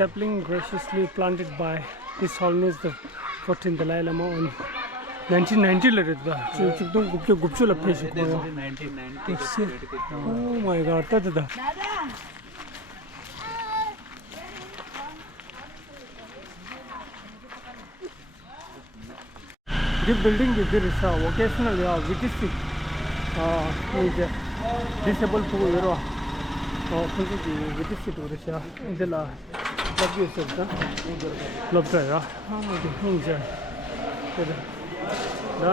sapling graciously planted by His Holiness the 14th Dalai Lama on 1990 lerida. Chukdong gupchu la page ko. 1990. Oh my god, tada. This building is vocational VTC. Is disabled people. VTC to Russia. Is la love you sir. Love ya. Da.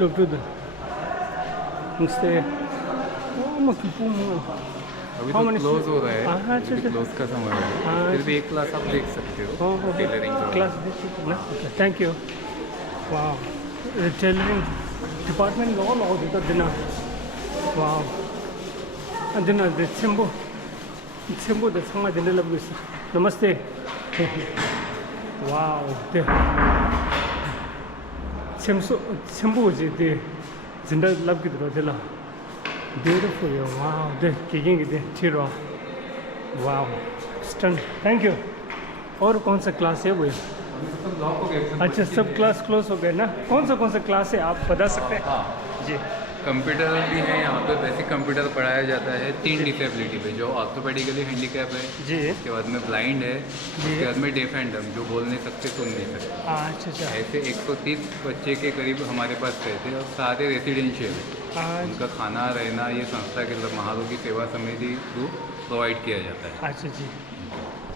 Love to the. Stay. अभी तो close हो रहा है, close का समय है, फिर भी एक क्लास आप देख सकते हो टेलरिंग क्लास देख सकते हो ना. Thank you. वाह, टेलरिंग डिपार्टमेंट लो लो देता दिना. वाह, दिना दे चेंबो दे संगा दिले लब गुस. नमस्ते. वाह, दे चेंबो जी दे जिंदा लब की दो दिला. Beautiful, wow, the kicking it chiro. Wow, stun. Thank you. और कौन सा क्लास है वो? अच्छा, सब क्लास क्लोज हो गए ना? कौन सा क्लास है आप बता सकते हैं? हाँ जी. कंप्यूटर भी है यहाँ पे. बेसिक कंप्यूटर पढ़ाया जाता है 3 डिसेबिलिटी पे, जो ऑर्थोपेडिकली हैंडीकैप है जी. उसके बाद में ब्लाइंड है, उसके बाद में डेफ एंड डम, जो बोल नहीं सकते सुन नहीं सकते. अच्छा. ऐसे 130 बच्चे के करीब हमारे पास रहते और सारे रेसिडेंशियल. उनका खाना रहना ये संस्था के महारोगी सेवा समिति थ्रू प्रोवाइड किया जाता है. अच्छा जी.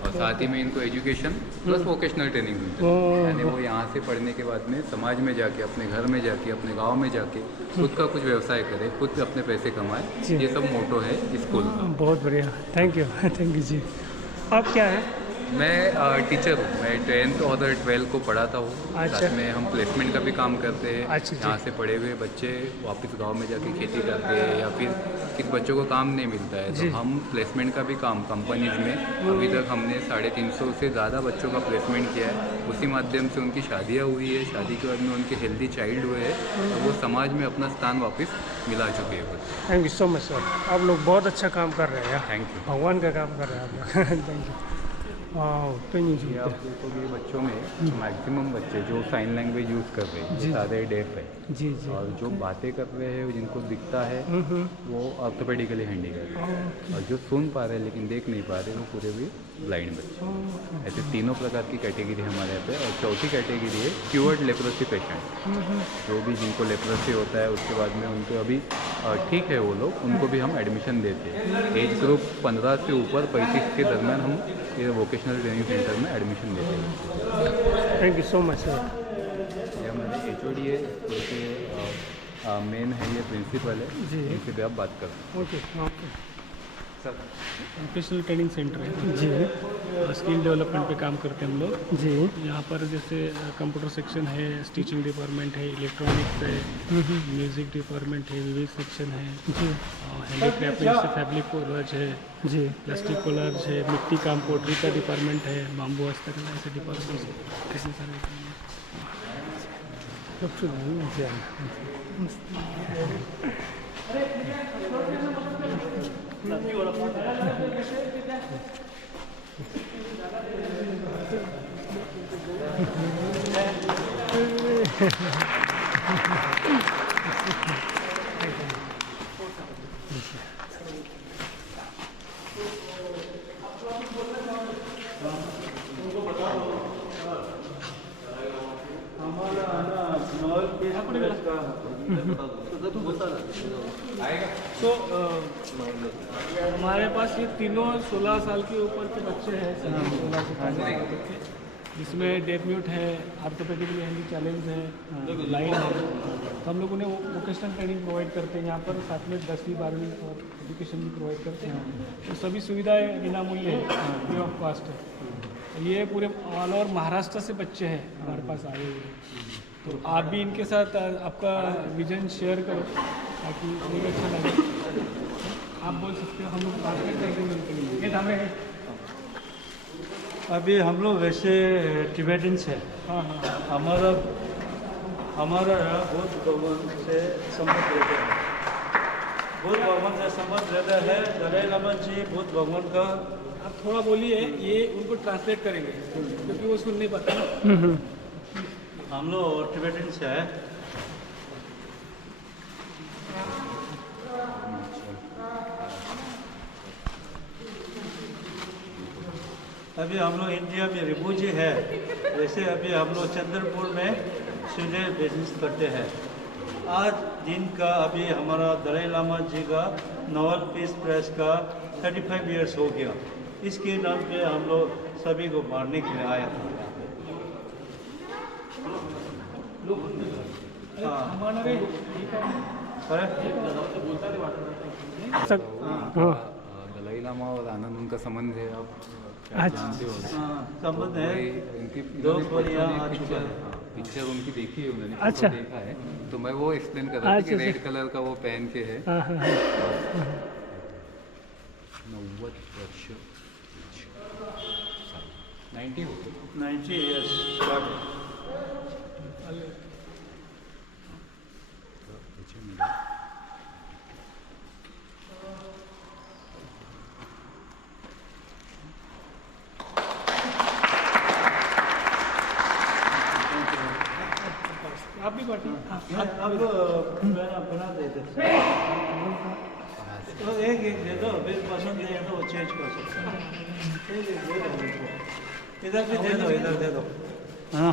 और साथ ही में इनको एजुकेशन प्लस वोकेशनल ट्रेनिंग मिलती है. यानी वो यहाँ से पढ़ने के बाद में समाज में जाके, अपने घर में जाके, अपने गांव में जाके खुद का कुछ व्यवसाय करे, खुद अपने पैसे कमाए. ये सब मोटो है स्कूल का. बहुत बढ़िया. थैंक यू जी. आप क्या है? मैं टीचर हूँ. मैं 10th और 12th को पढ़ाता हूँ. अच्छा. साथ में हम प्लेसमेंट का भी काम करते हैं. अच्छा. यहाँ से पढ़े हुए बच्चे वापस गांव में जाके खेती करते हैं, या फिर किस बच्चों को काम नहीं मिलता है तो हम प्लेसमेंट का भी काम कंपनीज में अभी तक हमने 350 से ज़्यादा बच्चों का प्लेसमेंट किया है. उसी माध्यम से उनकी शादियाँ हुई है. शादी के बाद में उनके हेल्दी चाइल्ड हुए हैं, तो वो समाज में अपना स्थान वापस मिला चुके हैं. Thank you so much sir. आप लोग बहुत अच्छा काम कर रहे हैं. Thank you. भगवान का काम कर रहे हैं आप लोग. Thank you. ये आप देखोगे बच्चों में मैक्सिमम बच्चे जो साइन लैंग्वेज यूज़ कर रहे हैं सारे डेफ है. जी. और जो बातें कर रहे हैं जिनको दिखता है वो ऑर्थोपेडिकली हैंडीकैप है. और जो सुन पा रहे हैं लेकिन देख नहीं पा रहे वो पूरे भी ब्लाइंड बच्चे. ऐसे तीनों प्रकार की कैटेगरी हमारे यहाँ पे. और चौथी कैटेगरी है क्यूअर्ड लेप्रोसी पेशेंट, जो भी जिनको लेप्रोसी होता है उसके बाद में उनको अभी ठीक है वो लोग, उनको भी हम एडमिशन देते हैं. एज ग्रुप 15 से ऊपर 35 के दरमियान हम ये वोकेशनल ट्रेनिंग सेंटर में एडमिशन देते हैं. Thank you so much sir. ये हमारे HOD है, उनके मेन है, ये प्रिंसिपल है जी. इनसे भी आप बात कर सकते हैं. Okay sir. Vocational training centre है जी. स्किल डेवलपमेंट पे काम करते हैं हम लोग जी. यहाँ पर जैसे कंप्यूटर सेक्शन है, स्टिचिंग डिपार्टमेंट है, इलेक्ट्रॉनिक्स है, म्यूज़िक डिपार्टमेंट है, विविध सेक्शन है जी. हैंडीक्राफ्ट जैसे फैब्रिक कोलर्स है जी, प्लास्टिक कोलर्स है, मिट्टी काम पोट्री का डिपार्टमेंट है, बाम्बू हस्तकला ऐसे डिपार्टमेंट किसी सारे तो हमारे पास ये तीनों 16 साल के ऊपर के बच्चे हैं. 16 से 15 साल के, जिसमें डेफ म्यूट है, ऑर्थोपेडिकली हैंडी चैलेंज है, ब्लाइंड है. तो हम लोग उन्हें वोकेशनल ट्रेनिंग प्रोवाइड करते हैं यहाँ पर. साथ में 10वीं 12वीं और एजुकेशन भी प्रोवाइड करते हैं. तो सभी सुविधाएँ बिना मूल्य है, फ्री ऑफ कॉस्ट है. ये पूरे ऑल ओवर महाराष्ट्र से बच्चे हैं हमारे पास आए हुए. तो आप भी इनके साथ आपका विजन शेयर करो ताकि उन्हें अच्छा लगे. आप बोल सकते हो, हम लोग बात कर देंगे उनके लिए. ये हमें अभी हम लोग वैसे टिबेटन्स है. हाँ. हमारा बहुत गवर्नमेंट से संपर्क रहते हैं. बुद्ध भगवान का संबंध रहता है। दलाई लामा जी बुद्ध भगवान का आप थोड़ा बोलिए, ये उनको ट्रांसलेट करेंगे क्योंकि वो सुन नहीं पाते ना। हम लोग टिबेटन से है। अभी हम लोग इंडिया में रिफ्यूजी है। वैसे अभी हम लोग चंद्रपुर में स्टूडेंट बिजनेस करते हैं। आज दिन का अभी हमारा दलाई लामा जी का नोबेल पीस प्राइज का 35 इयर्स हो गया। इसके नाम पे हम लोग सभी को मारने के लिए आया था। हाँ हाँ दलाई लामा और आनंद उनका संबंध है, आप अच्छा। जानते हो। संबंध है। उनकी दो बार यहाँ आ चुका है। पिक्चर उनकी देखी है, उन्होंने अच्छा। फोटो देखा है, तो मैं वो एक्सप्लेन कर रहा था कि अच्छा, रेड कलर का वो पहन के है। हाँ हाँ हाँ 90 वर्ष 90 हो गए। 90 इयर्स स्टार्ट। आप भी बांटिए। अब बना देते तो एक दे दो, फिर पसंद नहीं है तो वो चेंज कर सकते हैं। एक दे दो उनको। इधर भी दे दो, इधर दे दो। हाँ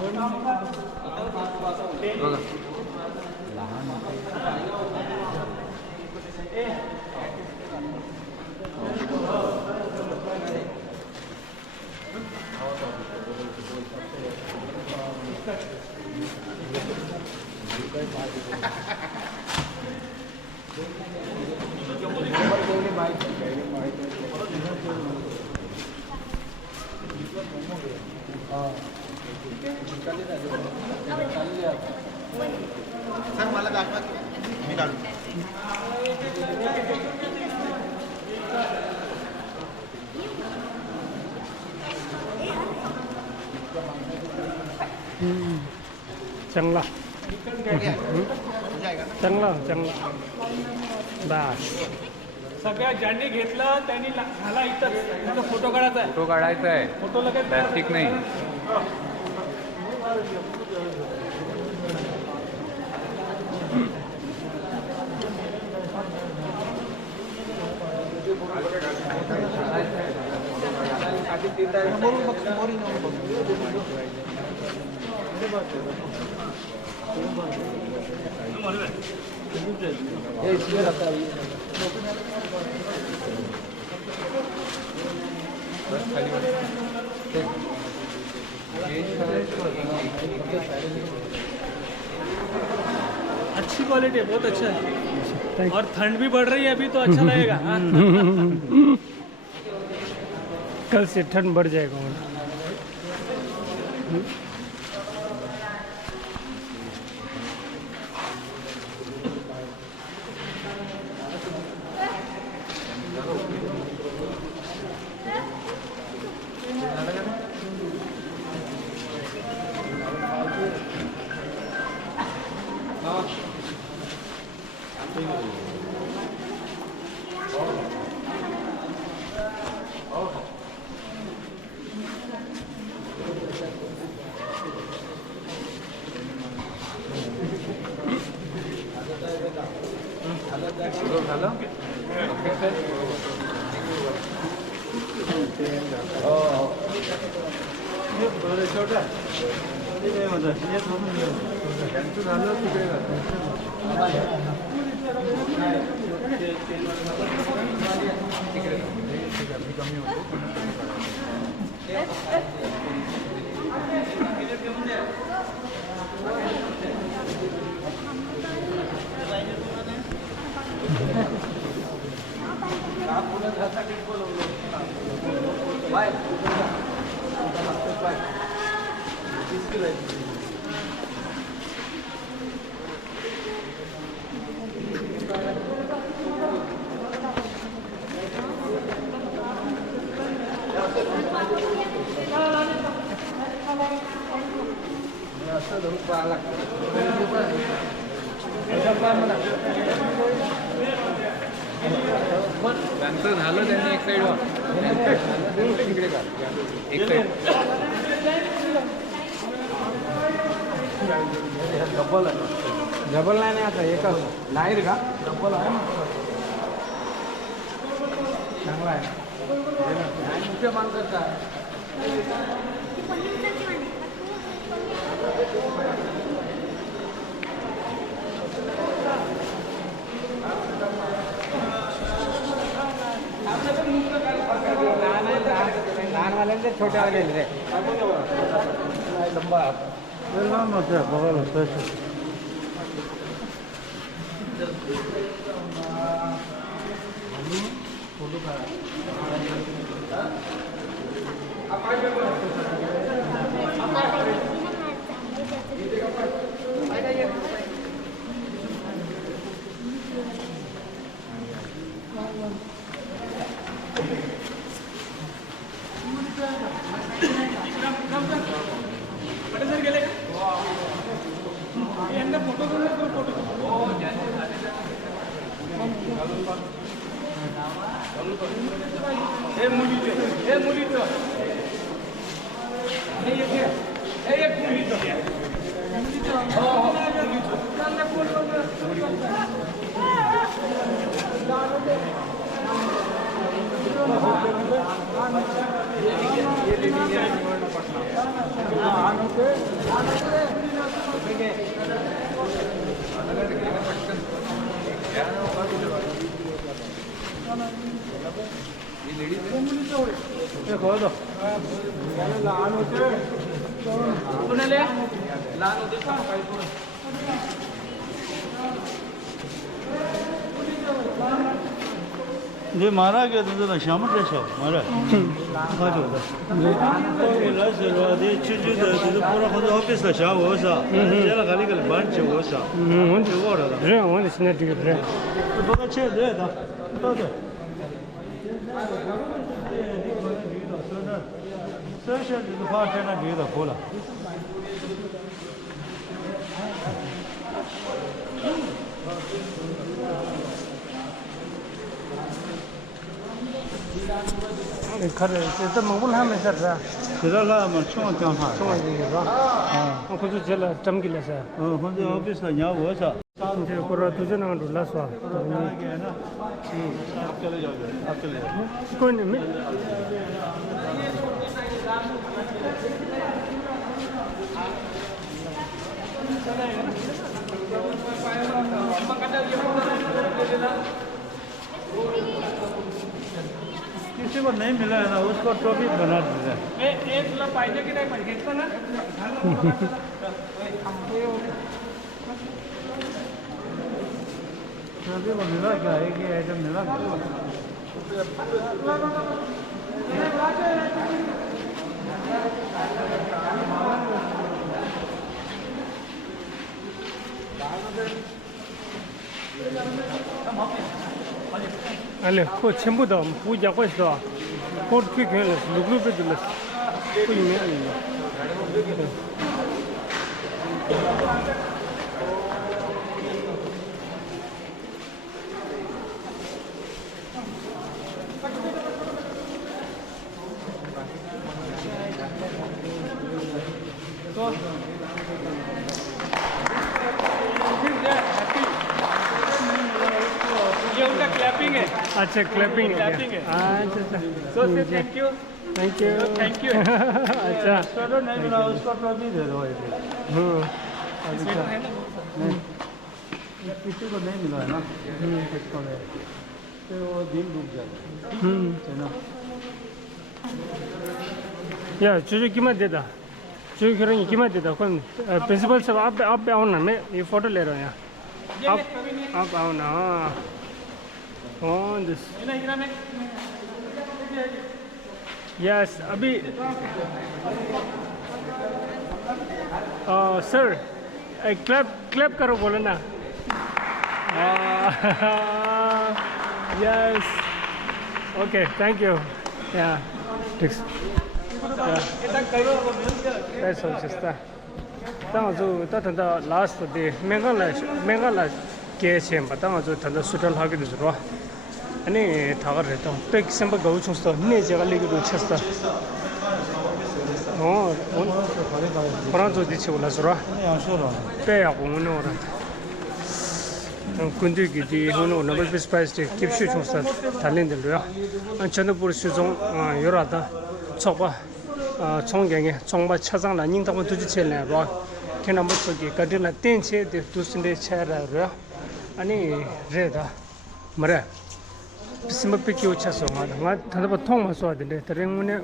सर मला दाखवा मी काढू. चांगला जाएगा ना. चांगला चांगला बस सगळ्या ज्यांनी घेतलं त्यांनी घाला इथं, इथं फोटो काढायचा आहे. फोटो काढायचा आहे, फोटो लगेच प्लास्टिक नाही. अच्छी क्वालिटी है, बहुत अच्छा है. Thank और ठंड भी बढ़ रही है अभी तो अच्छा लगेगा. हाँ. कल से ठंड बढ़ जाएगा और त्यांचं झालं त्यांनी एक साईड तिकडे का एक साईड डबल नाही आता एकच नाही का डबल आहे चांगला आहे मुख्य बांधत लहान वाल्यांचे छोट्या वाले लंबा मत आहे बघायला तसं लहान होते लहान होते जे मारा गया तुझं श्याम रेशो मारा ते चिजू तुझं पुरा खंड ऑफिसला श्या वसा त्याला खाली खाली बांधचे वसा म्हणजे ओढला रे म्हणजे सिने तिकीट रे बघा छे रे दा सर फाटेना घेदा खोला खरे ते तर मगून हा मेसर रा 그다가 뭐 총은 하 총알 이게 봐 그저 젤라 점길래서 근데 ऑफिसला 냐 वसा 이제 거라 두전한 놀라서 कोण मी किसी को नहीं मिला है ना उसको टोपी बना दिया एक तुला पाहिजे की नाही पाहिजे घेतलं ना टोपी को मिला क्या एक ही आइटम मिला 알레 그 전부 다 부자고 있어 곧 그게 누구를 들었어 그 유명한 ये उनका क्लैपिंग है अच्छा क्लैपिंग Clapping है। अच्छा सो से थैंक यू थैंक यू अच्छा चलो नहीं मिला उसको टोपी दे दो अच्छा किसी को नहीं मिला है ना किसको नहीं तो वो दिन रुक जाएगा है ना या 주주 कितना देता 주주 그러니 कितना देता कौन प्रिंसिपल साहब आप आओ ना मैं ये फोटो ले रहा हूँ यहाँ आप आओ ना on this yes अभी सर क्लैप करो बोलो ना yes okay thank you yeah thanks that's all just that 当我就到等到 last day 每个来给钱吧当我就等到睡觉好给的是吧 아니 다가랬다. 백 셈바 가우 총스터 네 제가 리그로 쳤어. 프랑스 디치 올라서라. 빼하고 오늘 오라. 군대기디 오늘 노벨 피스 프라이즈 깁슈 총스터 달린들로요. 전부를 수종 요라다. 척봐. 총경에 총바 차장 난닝다고 두지체래로. 걔는 뭐 저기 가들나 땡체 두신데 차라로. 아니 레다. 말해. 심바페 오차서 나 다들 통만 써야 되는데 다른문에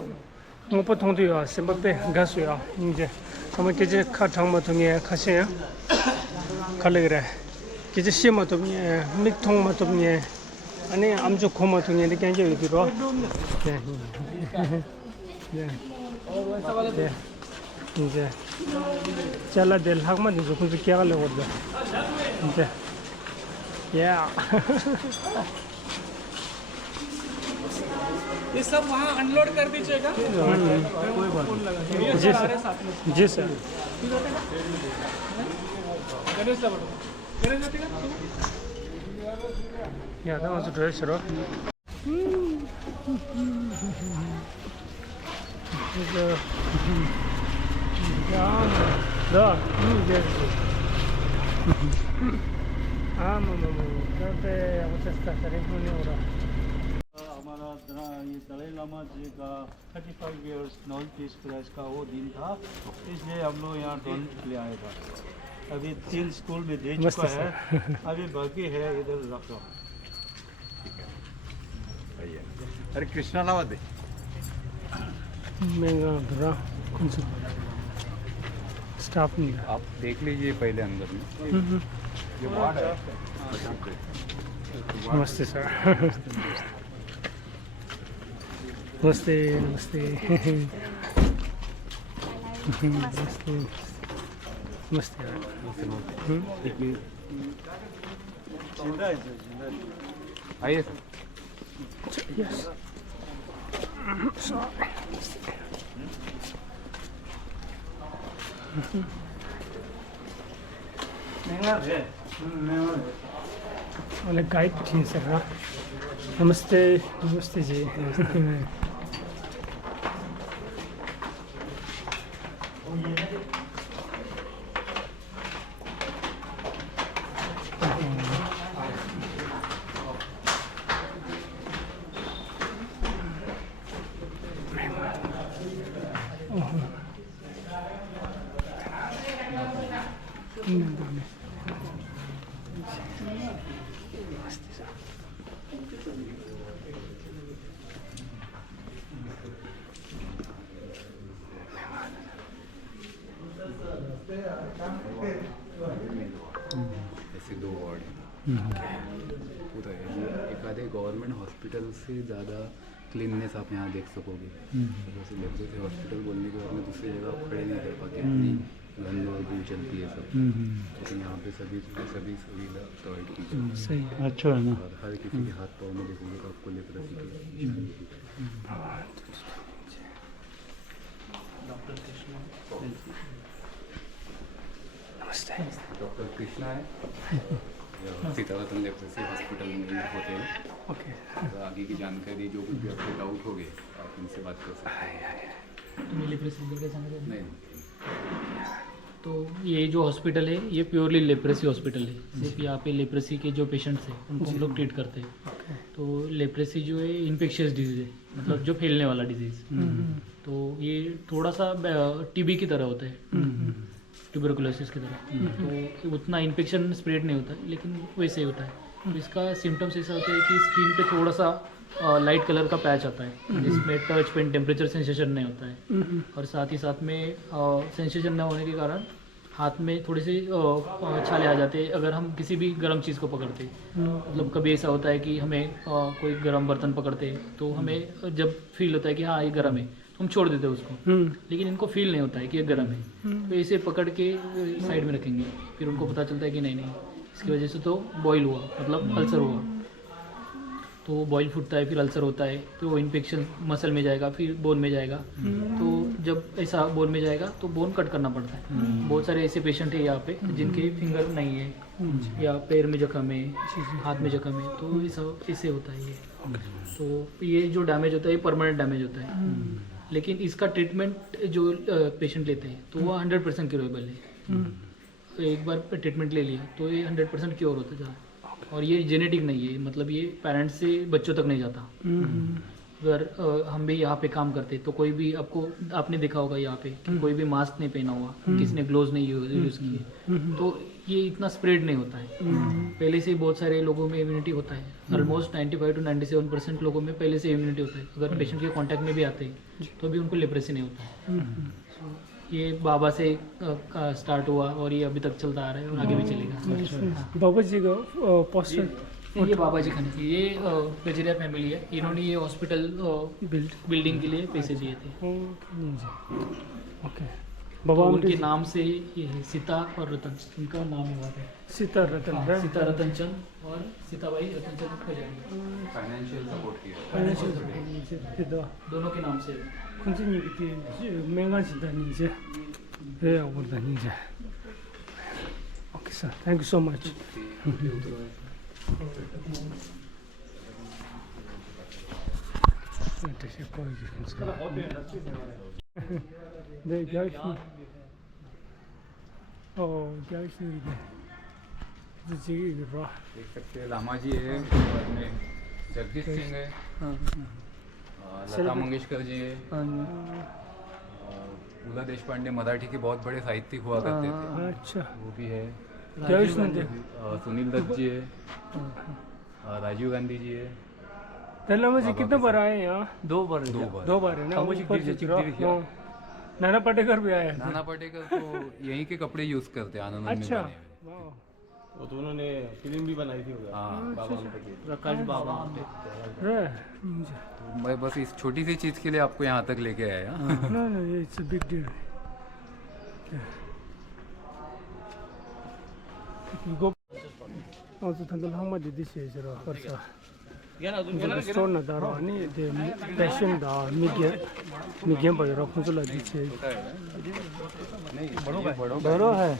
뭐 통도요 심바페 가수요 이제 정말 계제 카 장모 통에 가세요 갈래 계제 시모 통에 믹통 통에 아니 암주 고모 통에 이렇게 이제 어디로 네 이제 잘라 될 학만 이제 군수 기억을 하고 이제 야 ये सब वहाँ अनलोड कर दीजिएगा कोई बात नहीं जी सर जी सर गणेश ला बड़ो गणेश जाती का या था वहाँ से ड्रेस करो हमारा ये दलाई लामा जी का 35 इयर्स नोबेल पीस प्राइज का वो दिन था, इसलिए हम लोग यहाँ डोनेट ले आए था। अभी 3 स्कूल में दे चुका है, अभी बाकी है इधर रख लो। अरे कृष्णा लावा दे महंगा भरा कौन सा स्टाफ नहीं आप देख लीजिए पहले अंदर में ये वार्ड है। नमस्ते सर नमस्ते नमस्ते नमस्ते नमस्ते जिंदा है सर, जिंदा है। आइए सर। यस महंगा है, महंगा है। वाले गाइड थी सर नमस्ते नमस्ते जी ऐसे 2 वार्ड पूरा है। एक आधे गवर्नमेंट हॉस्पिटल से ज़्यादा क्लीननेस आप यहाँ देख सकोगे। जैसे लेप्रोसी हॉस्पिटल बोलने के बाद में दूसरी जगह आप खड़े नहीं कर पाते, इतनी गंद और धूल चलती है सब। लेकिन यहाँ पे सभी सुविधा प्रोवाइड की जाती है। सही अच्छा है ना। और हर किसी के हाथ पाँव में देखोगे तो आपको लेप्रोसी की निशानी दिखेगी। नमस्ते डॉक्टर कृष्णा है सीतावतन लेप्रोसी हॉस्पिटल में होते हैं। ओके तो आगे की जानकारी जो कुछ भी आपको डाउट हो गए आप इनसे बात कर सकते हैं। नहीं तो ये जो हॉस्पिटल है ये प्योरली लेप्रेसी हॉस्पिटल है। सिर्फ यहाँ पे लेप्रेसी के जो पेशेंट्स हैं उनको हम लोग ट्रीट करते हैं। तो लेप्रेसी जो है इन्फेक्शियस डिजीज़ है, मतलब जो फैलने वाला डिजीज़। तो ये थोड़ा सा टीबी की तरह होता है, ट्यूबरकुलोसिस की तरह। तो उतना इन्फेक्शन स्प्रेड नहीं होता है, लेकिन वैसे ही होता है। तो इसका सिम्टम्स ऐसा होता है कि स्किन पे थोड़ा सा लाइट कलर का पैच आता है, जिसमें टच पेन टेम्परेचर सेंसेशन नहीं होता है। और साथ ही साथ में सेंसेशन न होने के कारण हाथ में थोड़े से छाले आ जाते हैं अगर हम किसी भी गर्म चीज़ को पकड़ते हैं। मतलब कभी ऐसा होता है कि हमें कोई गर्म बर्तन पकड़ते हैं तो हमें जब फील होता है कि हाँ ये गर्म है तो हम छोड़ देते हैं उसको, लेकिन इनको फील नहीं होता है कि ये गर्म है। तो इसे पकड़ के साइड में रखेंगे, फिर उनको पता चलता है कि नहीं इसकी वजह से तो बॉयल हुआ, मतलब अल्सर हुआ। तो बॉइल फूटता है, फिर अल्सर होता है, तो वो इन्फेक्शन मसल में जाएगा, फिर बोन में जाएगा। तो जब ऐसा बोन में जाएगा तो बोन कट करना पड़ता है। बहुत सारे ऐसे पेशेंट है यहाँ पे जिनके फिंगर नहीं है, या पैर में जख्म है, हाथ में जख्म है, तो ये सब ऐसे होता है ये। तो ये जो डैमेज होता है ये परमानेंट डैमेज होता है, लेकिन इसका ट्रीटमेंट जो पेशेंट लेते हैं तो वो 100% क्योरेबल है। तो एक बार ट्रीटमेंट ले लिया तो ये 100% क्योर होता जा। और ये जेनेटिक नहीं है, मतलब ये पेरेंट्स से बच्चों तक नहीं जाता। अगर हम भी यहाँ पे काम करते तो कोई भी आपने देखा होगा यहाँ पे कि कोई भी मास्क नहीं पहना हुआ, किसी ने ग्लोव्स नहीं यूज़ किए, तो ये इतना स्प्रेड नहीं होता है। पहले से ही बहुत सारे लोगों में इम्यूनिटी होता है, ऑलमोस्ट 95 to 97% लोगों में पहले से इम्यूनिटी होता है। अगर पेशेंट के कांटेक्ट में भी आते हैं तो भी उनको लेप्रेसी नहीं होता है। ये बाबा से स्टार्ट हुआ और ये अभी तक चलता आ रहा है और आगे भी चलेगा। बाबा जी का पोस्टर ये बाबा जी खाने की, ये गजरिया फैमिली है, इन्होंने ये हॉस्पिटल बिल्डिंग के लिए पैसे दिए थे। ओके, तो बाबा उनके नाम से ये है सीता और रतन, उनका नाम है वहाँ पे। सीता रतन है, सीता रतन चंद और सीताबाई रतन चंद गजरिया, फाइनेंशियल सपोर्ट किया। दोनों के नाम से। 可是你的没关系的，你这，对，我的你这。Okay, sir. Thank you so much. 네, 열심히. 열심히 이제. 지금 이거 봐. देख सकते हैं लामा जी है, बाद में जगदीश सिंह है, लता मंगेशकर जी है, उला देशपांडे मराठी के बहुत बड़े साहित्यिक हुआ करते थे, अच्छा, वो भी है। सुनील दत्त जी है, राजीव गांधी जी है। दल्ला में कितने बार आए यहाँ? दो बार है ना। ऊपर से चिकरा, नाना पाटेकर भी आए। नाना पाटेकर तो यहीं के कपड़े यूज करते हैं आनंद। अच्छा, वो तो उन्होंने फिल्म भी बनाई थी उधर। हाँ, प्रकाश बाबा मैं बस इस छोटी सी चीज के लिए आपको यहाँ तक लेके आया। No, it's a big deal. 이거 어떤 한마디 드시죠, 벌써. Store न दारो अनि दे पैशन दा मिगे बजरा फुसला दिछे बड़ो है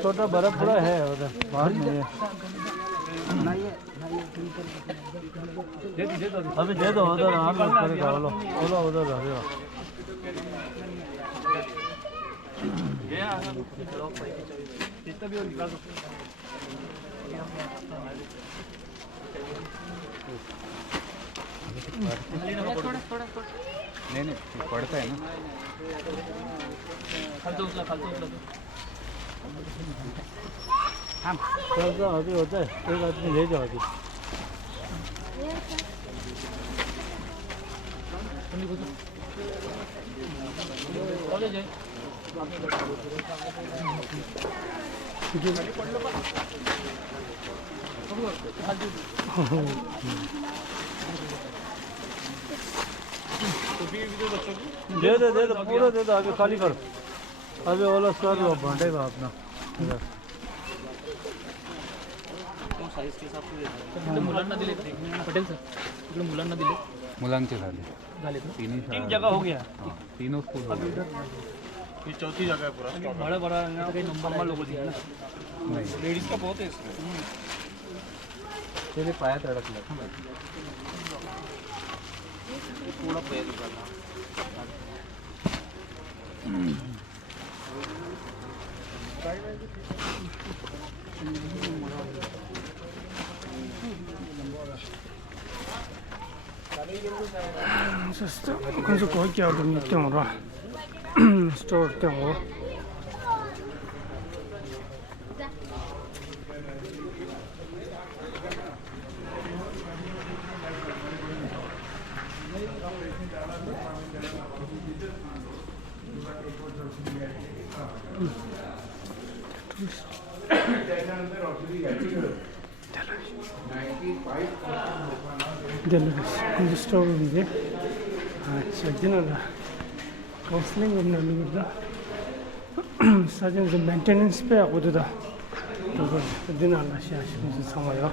छोटा बड़ा बड़ा है उधर बाहर में अभी दे दो उधर आप लोग करेगा बोलो उधर रहो जितना भी निकाल दो नहीं पड़ता है ना। खालचा उचला अभी होता है एक आदमी ले जाओ अभी कॉलेज है दे दो पूरा दे दो आगे खाली करो अभी वाला सर लो बांटेगा अपना मुलांना दिले पटेल सर इकडे मुलांना दिले मुलांचे झाले तीन जगह हो गया तीनों स्कूल हो गए। ये चौथी जगह है पूरा। बड़ा बड़ा नंबर लोगों दिया ना लेडीज का बहुत है इसमें। तेरे पायात अडकलं पूरा पैर निकालना। 그래서 거기 하던 입장으로 스토어 입장으로 이제 스토어인데 अच्छा जिन्होंने काउंसलिंग करना नहीं करता साजन से मेंटेनेंस पे आको तो जिन्होंने शायद मुझे समझा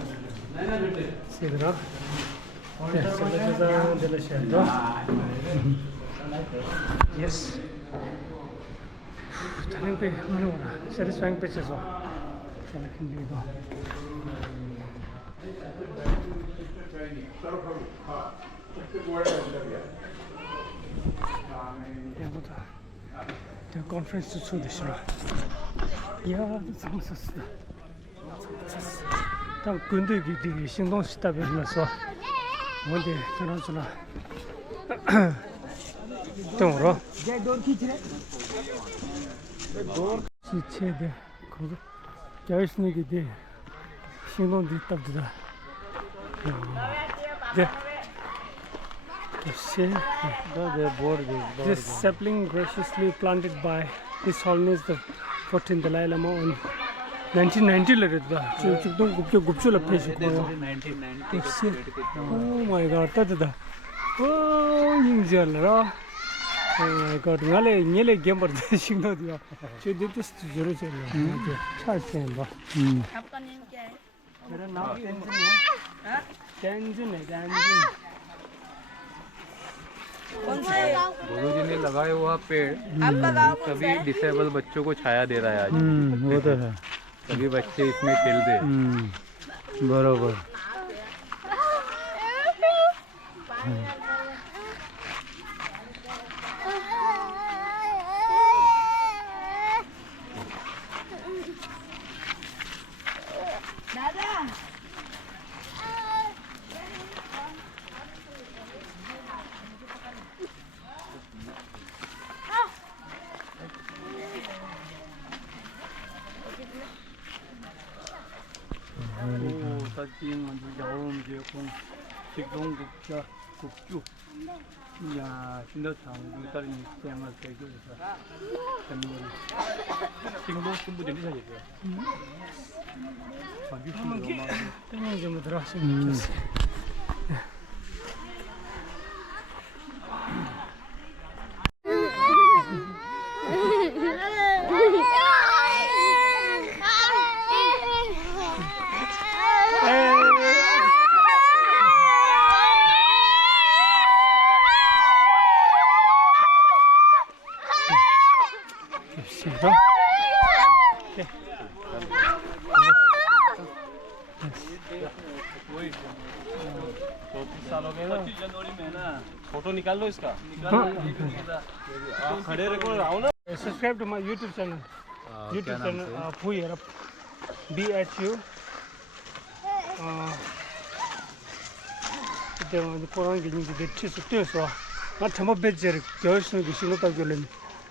Sidra. Della scelta. Yes. Talente, allora, satisfying pictures. The conference to this. Yeah, that's almost. 딱 근데기 신동시다 변해서 뭔데 저런저런 동으로 시체대 거기 열심히기대 신동도 있답니다. 네. This sapling graciously planted by His Holiness the 14th Dalai Lama on 1990 लड़ेगा चुपचाप गुप्चो लपटे शुक्र oh my god तदा oh इंजल रा oh my god नाले game पर signal दिया जो देते जरूर चलेगा चार्ज है बा आपका नेम क्या है? मेरा नाम टेंजन है टेंजन कौन सा है? गुरुजी ने लगाया हुआ पेड़ आपका गाँव कौन सा सभी है? डिसेबल बच्चों को छाया दे रहा है आज वो तो है सभी बच्चे इसमें खेलते बराबर दादा Tajin Manjum Jekung Chikung Gupta Gupju Ya Shindatang Yutar Nisyama Segu Singapore Sumbu Jadi saja 땡이 좀 들어왔으면 좋겠어 photo निकाल लो इसका खड़े रखो आओ ना Subscribe to my YouTube channel. YouTube channel Phuyera BHU. 그때 뭐 그런 게 이제 치수 뛰어서 나 처음 배제를 겨울수는 그 신호 딱 걸린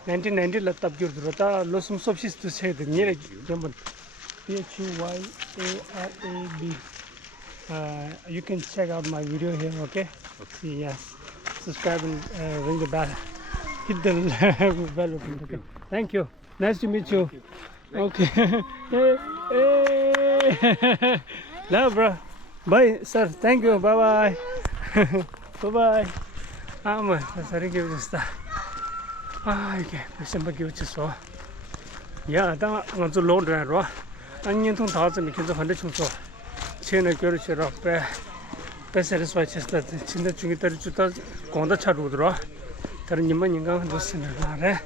1990 laptop 들었다 로스 섭시스트 세드 니래 전부 BHUYARAB. You can check out my video here, okay? Yes. Subscribe and ring the bell. Hit the bell button. Okay. Thank you. Nice to meet you. Okay. Hey. Love, bro. Bye, sir. Thank you. Bye bye. Bye bye. sorry, give this. 이게 몇십만 기울쳤어. 야, 나 먼저 로드로. 안년통 다좀 이렇게 한대 총소. 채널 교류처럼 배 satisfy 했다. 진짜 중에 따라 주다 공다 차로 들어. 다른 님만 인간 놓으시는 거래.